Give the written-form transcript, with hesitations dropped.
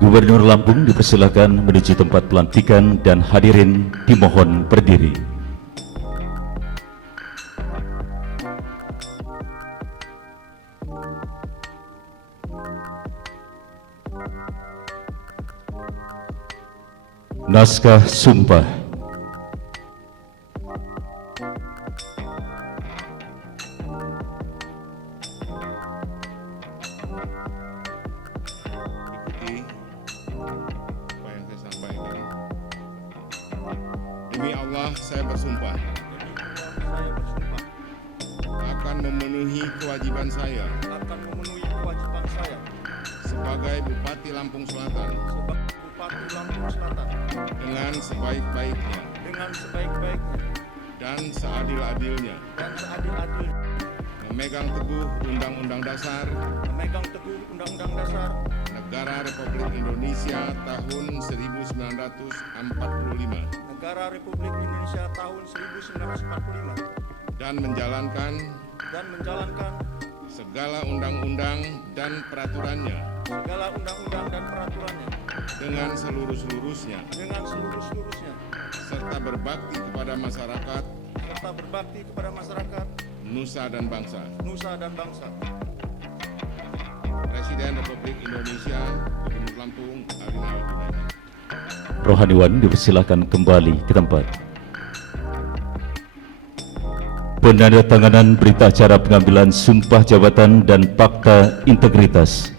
Gubernur Lampung dipersilakan menuju tempat pelantikan dan hadirin dimohon berdiri. Naskah Sumpah. Demi Allah, saya bersumpah akan memenuhi kewajiban saya sebagai Bupati Lampung Selatan dengan sebaik-baiknya dan seadil-adilnya, memegang teguh Undang-Undang Dasar Negara Republik Indonesia tahun 1945 dan menjalankan segala undang-undang dan peraturannya dengan seluruh-seluruhnya serta berbakti kepada masyarakat nusa dan bangsa. Presiden Republik Indonesia Gubernur Lampung Arinal Junaidi. Rohaniwan dipersilakan kembali ke tempat. Penandatanganan berita acara pengambilan sumpah jabatan dan fakta integritas.